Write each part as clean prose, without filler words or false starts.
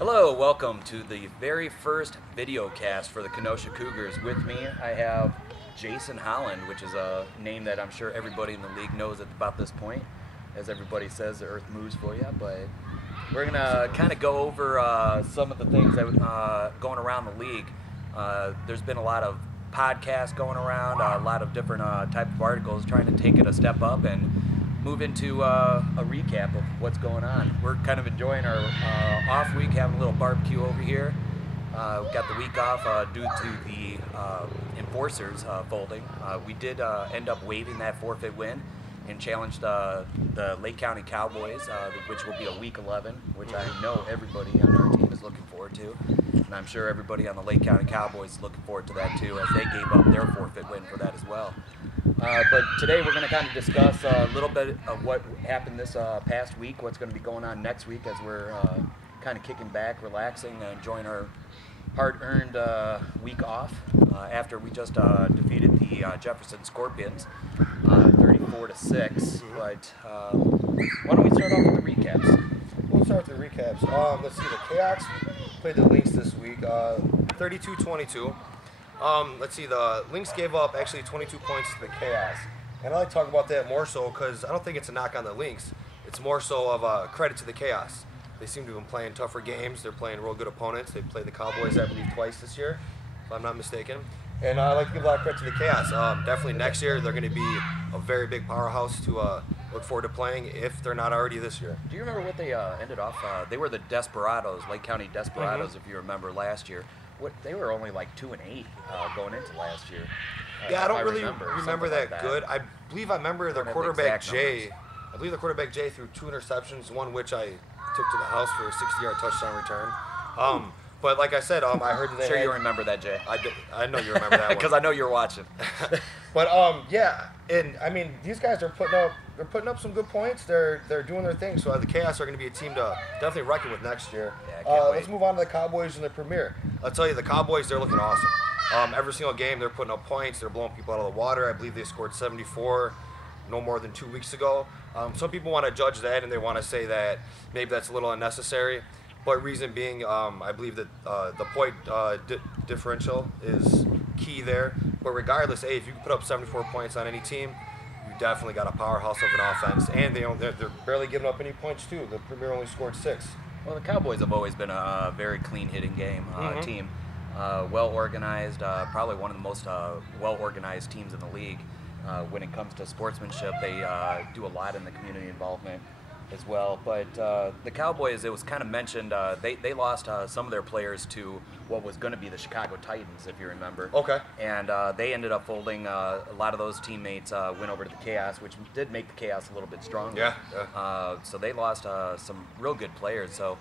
Hello, welcome to the very first video cast for the Kenosha Cougars. With me, I have Jason Holland, which is a name that I'm sure everybody in the league knows at about this point. As everybody says, the earth moves for you, but we're going to kind of go over some of the things that going around the league. There's been a lot of podcasts going around, a lot of different type of articles trying to take it a step up and move into a recap of what's going on. We're kind of enjoying our off week, having a little barbecue over here. We got the week off due to the enforcers folding. We did end up waiving that forfeit win and challenged the Lake County Cowboys, which will be a week 11, which I know everybody on our team is looking forward to. And I'm sure everybody on the Lake County Cowboys is looking forward to that too, as they gave up their forfeit win for that as well. But today we're going to kind of discuss a little bit of what happened this past week, what's going to be going on next week as we're kind of kicking back, relaxing, and enjoying our hard-earned week off after we just defeated the Jefferson Scorpions 34-6. But why don't we start off with the recaps? We'll start with the recaps. Let's see, the Chaos played the Lynx this week, 32-22. Let's see, the Lynx gave up actually 22 points to the Chaos. And I like to talk about that more so because I don't think it's a knock on the Lynx. It's more so of a credit to the Chaos. They seem to have been playing tougher games. They're playing real good opponents. They played the Cowboys, I believe, twice this year, if I'm not mistaken. And I like to give a lot of credit to the Chaos. Definitely next year they're going to be a very big powerhouse to look forward to playing if they're not already this year. Do you remember what they ended off? They were the Desperados, Lake County Desperados, if you remember last year. They were only like 2-8 going into last year. Yeah, I don't really remember that good. I believe I remember their quarterback Jay. I believe the quarterback Jay threw 2 interceptions, one which I took to the house for a 60-yard touchdown return. But like I said, I heard that. Sure, you remember that, Jay. I know you remember that one because I know you're watching. But yeah, and I mean these guys are putting up some good points. They're doing their thing. So the Chaos are going to be a team to definitely reckon with next year. Yeah, let's move on to the Cowboys in the Premier. I'll tell you, the Cowboys, they're looking awesome. Every single game they're putting up points. They're blowing people out of the water. I believe they scored 74 no more than 2 weeks ago. Some people want to judge that and they want to say that maybe that's a little unnecessary. But reason being, I believe that the point differential is key there. But regardless, if you can put up 74 points on any team, you definitely got a powerhouse of an offense. And they're barely giving up any points too. The Premier only scored 6. Well, the Cowboys have always been a very clean hitting team. Well organized, probably one of the most well organized teams in the league. When it comes to sportsmanship, they do a lot in the community involvement as well. But the Cowboys, it was kind of mentioned, they lost some of their players to what was going to be the Chicago Titans, if you remember. Okay. And they ended up folding. A lot of those teammates went over to the Chaos, which did make the Chaos a little bit stronger. Yeah. So they lost some real good players. So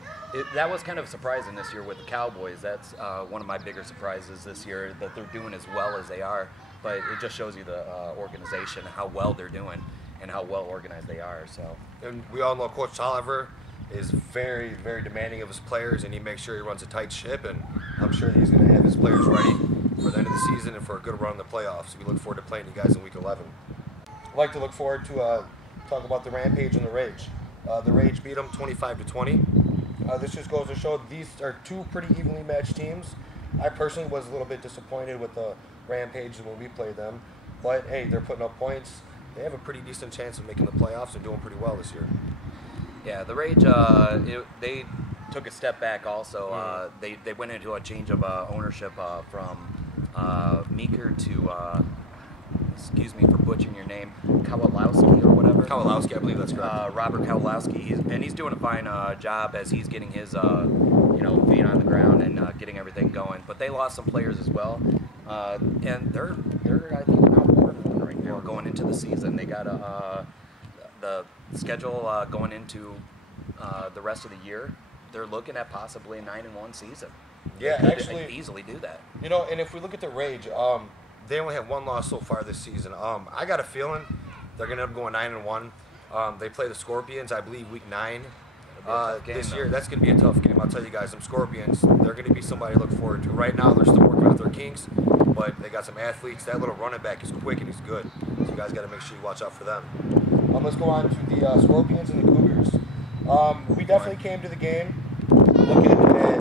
that was kind of surprising this year with the Cowboys. That's one of my bigger surprises this year, that they're doing as well as they are. But it just shows you the organization, how well they're doing, and how well organized they are. So, and we all know Coach Tolliver is very, very demanding of his players, and he makes sure he runs a tight ship. And I'm sure he's going to have his players ready for the end of the season and for a good run in the playoffs. We look forward to playing you guys in Week 11. I'd like to look forward to talk about the Rampage and the Rage. The Rage beat them 25-20. This just goes to show these are 2 pretty evenly matched teams. I personally was a little bit disappointed with the Rampage when we played them, but hey, they're putting up points. They have a pretty decent chance of making the playoffs and doing pretty well this year. Yeah, the Rage, they took a step back also. They went into a change of ownership from Meeker to, excuse me for butchering your name, Kowalowski or whatever. Kowalowski, I believe that's correct. Robert Kowalowski, he's doing a fine job as he's getting his feet on the ground and getting everything going. But they lost some players as well, and they're I think now 4-1 right now going into the season. They got the schedule going into the rest of the year. They're looking at possibly a 9-1 season. Yeah, they actually, could easily do that. You know, and if we look at the Rage, they only have 1 loss so far this season. I got a feeling they're going to end up going 9-1. They play the Scorpions, I believe, Week 9 this year. That's going to be a tough game. I'll tell you guys, them Scorpions, they're going to be somebody to look forward to. Right now, they're still working out their kinks, but they got some athletes. That little running back is quick and he's good. So you guys got to make sure you watch out for them. Let's go on to the Scorpions and the Cougars. We definitely came to the game looking at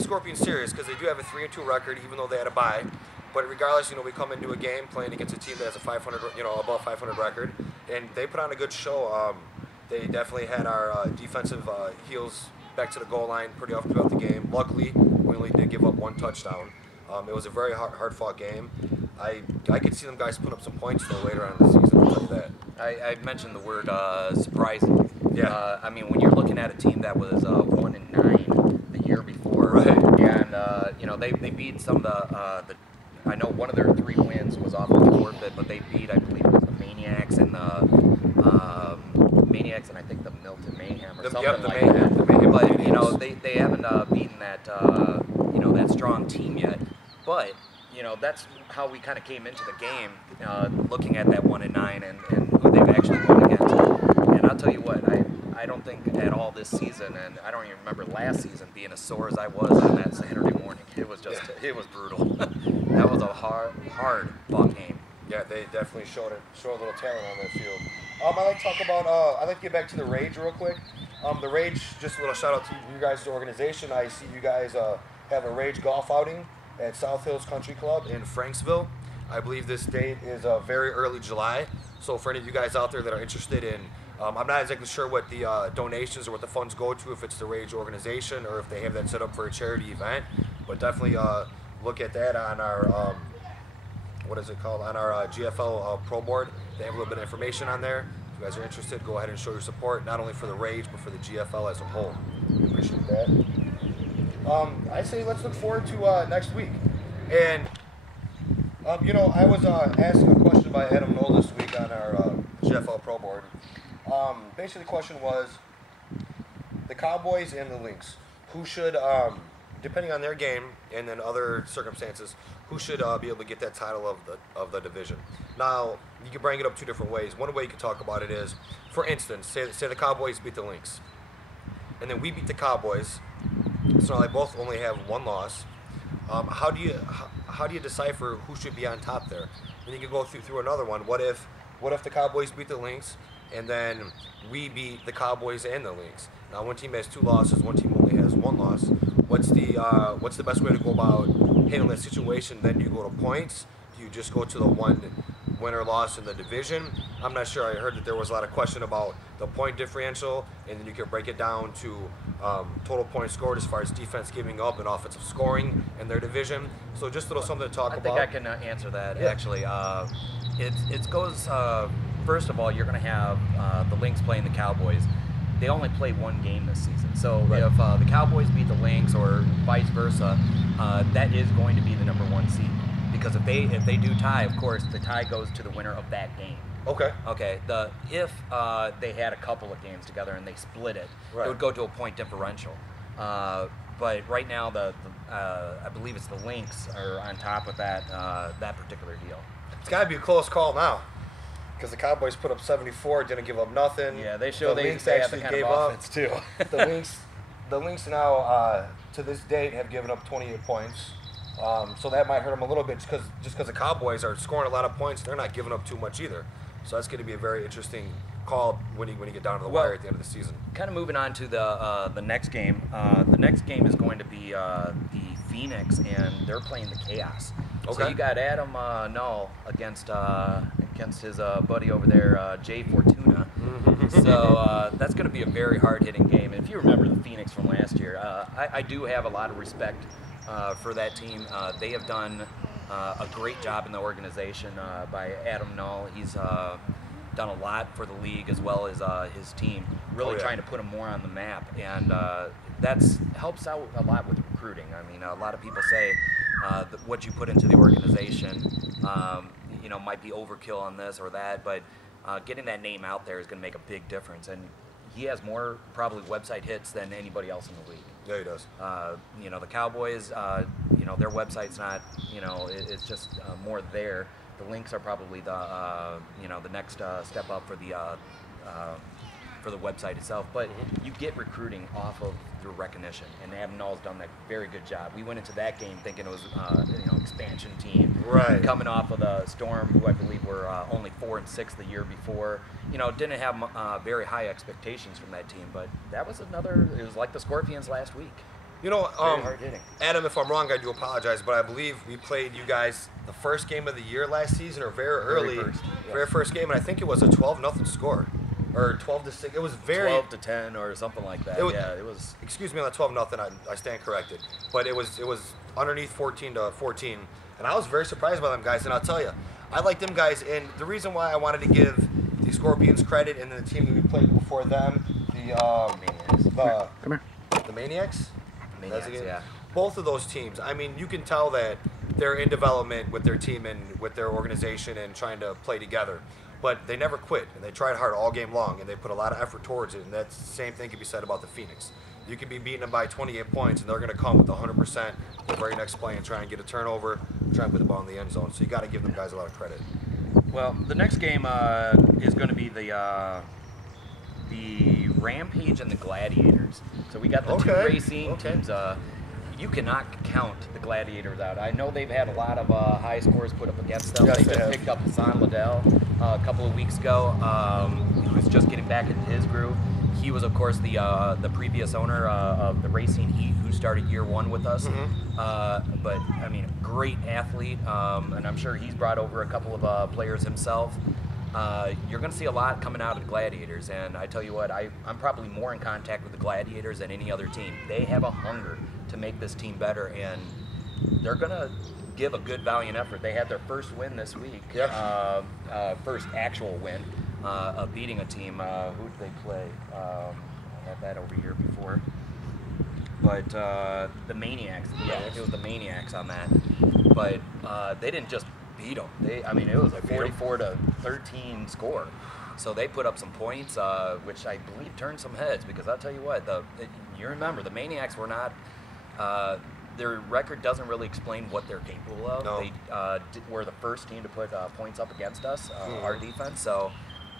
the Scorpions serious because they do have a 3-2 record, even though they had a bye. But regardless, we come into a game playing against a team that has a 500, above 500 record, and they put on a good show. They definitely had our defensive heels back to the goal line pretty often throughout the game. Luckily, we only did give up 1 touchdown. It was a very hard-fought game. I could see them guys put up some points though later on in the season. I'll tell you that. I mentioned the word surprising. Yeah. I mean, when you're looking at a team that was 1-9 the year before, right? And they beat some of the. I know one of their 3 wins was off of the forfeit, but they beat, I believe, it was the Maniacs and I think the Milton Mayhem or something like that. The Mayhem but they haven't beaten that that strong team yet. But that's how we kind of came into the game, looking at that 1-9 and who they've actually won against. And I'll tell you what, I don't think at all this season, and I don't even remember last season being as sore as I was on that Saturday morning. It was just, it was brutal. That was a hard fought game. Yeah, they definitely showed a little talent on that field. I'd like to talk about. I'd like to get back to the Rage real quick. The Rage, just a little shout out to you guys' organization. I see you guys have a Rage golf outing at South Hills Country Club in Franksville. I believe this date is very early July. So for any of you guys out there that are interested in, I'm not exactly sure what the donations or what the funds go to, if it's the Rage organization or if they have that set up for a charity event. But definitely look at that on our, what is it called, on our GFL Pro Board. They have a little bit of information on there. If you guys are interested, go ahead and show your support, not only for the Rage, but for the GFL as a whole. We appreciate that. I say let's look forward to next week. And, I was asked a question by Adam Knoll this week on our GFL Pro Board. Basically, the question was the Cowboys and the Lynx. Who should, depending on their game and then other circumstances, who should be able to get that title of the division? Now, you can bring it up 2 different ways. One way you can talk about it is, for instance, say the Cowboys beat the Lynx, and then we beat the Cowboys. So now they both only have 1 loss. How do you decipher who should be on top there? And you can go through another one. What if the Cowboys beat the Lynx, and then we beat the Cowboys and the Lynx? Now one team has 2 losses, one team only has 1 loss. What's the best way to go about handling that situation? Then do you go to points? Do you just go to the 1 winner loss in the division? I'm not sure. I heard that there was a lot of question about the point differential, and then you can break it down to total points scored as far as defense giving up and offensive scoring in their division. So just a little something to talk about. I think I can answer that, actually. It goes, first of all, you're going to have the Lynx playing the Cowboys. They only play 1 game this season. So if the Cowboys beat the Lynx or vice versa, that is going to be the number 1 seed. Because if they do tie, of course, the tie goes to the winner of that game. Okay. Okay. If they had a couple of games together and they split it, it would go to a point differential. But right now, I believe it's the Lynx are on top of that particular deal. It's got to be a close call now, because the Cowboys put up 74, didn't give up nothing. Yeah, they showed the Lynx actually gave up too. the Lynx now to this date have given up 28 points. So that might hurt them a little bit, just because the Cowboys are scoring a lot of points. They're not giving up too much either. So that's going to be a very interesting call when you get down to the wire at the end of the season. Kind of moving on to the next game. The next game is going to be the Phoenix, and they're playing the Chaos. Okay. So you got Adam Null against his buddy over there, Jay Fortuna. So that's going to be a very hard-hitting game. And if you remember the Phoenix from last year, I do have a lot of respect for that team. They have done a great job in the organization by Adam Null. He's done a lot for the league as well as his team, really trying to put them more on the map. And that's helps out a lot with recruiting. I mean, a lot of people say that what you put into the organization, might be overkill on this or that, but getting that name out there is going to make a big difference. And he has more probably website hits than anybody else in the league. Yeah, he does. The Cowboys, their website's not, it's just more there. The Lynx are probably the next step up for the website itself. But you get recruiting off of your recognition, and Adam Null's done that very good job. We went into that game thinking it was expansion team, coming off of the Storm, who I believe were only 4-6 the year before. Didn't have very high expectations from that team, but that was it was like the Scorpions last week. You know, Very hard hitting. Adam, if I'm wrong, I do apologize, but I believe we played you guys the first game of the year last season, or very early, very first game, and I think it was a 12-0 score, or 12-6. It was very 12-10 or something like that. Yeah, it was. Excuse me, on the 12-0, I stand corrected, but it was underneath 14-14, and I was very surprised by them guys. And I'll tell you, I like them guys, and the reason why I wanted to give the Scorpions credit and the team that we played before them, Come here. the Maniacs. Yeah. Both of those teams, I mean, you can tell that they're in development with their team and with their organization and trying to play together. But they never quit, and they tried hard all game long, and they put a lot of effort towards it. And that's the same thing can be said about the Phoenix. You can be beating them by 28 points, and they're going to come with 100% the very next play and try and get a turnover, try and put the ball in the end zone. So you got to give them guys a lot of credit. Well, the next game is going to be the Rampage and the Gladiators. So we got the two Racine teams. You cannot count the Gladiators out. I know they've had a lot of high scores put up against them. Yes, they just picked up Hassan Liddell a couple of weeks ago. He was just getting back into his groove. He was, of course, the previous owner of the Racine Heat, who started year one with us. But I mean, great athlete, and I'm sure he's brought over a couple of players himself. You're going to see a lot coming out of the Gladiators, and I tell you what, I'm probably more in contact with the Gladiators than any other team. They have a hunger to make this team better, and they're going to give a good, valiant effort. They had their first win this week, first actual win of beating a team. Who did they play? I had that over here before. But the Maniacs, it was the Maniacs on that. But they didn't just beat them. I mean, it was a 44-13 score. So they put up some points, which I believe turned some heads. Because I'll tell you what, you remember the Maniacs were not. Their record doesn't really explain what they're capable of. No. They were the first team to put points up against us, our defense. So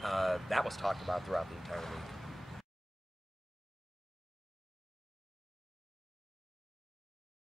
that was talked about throughout the entire league.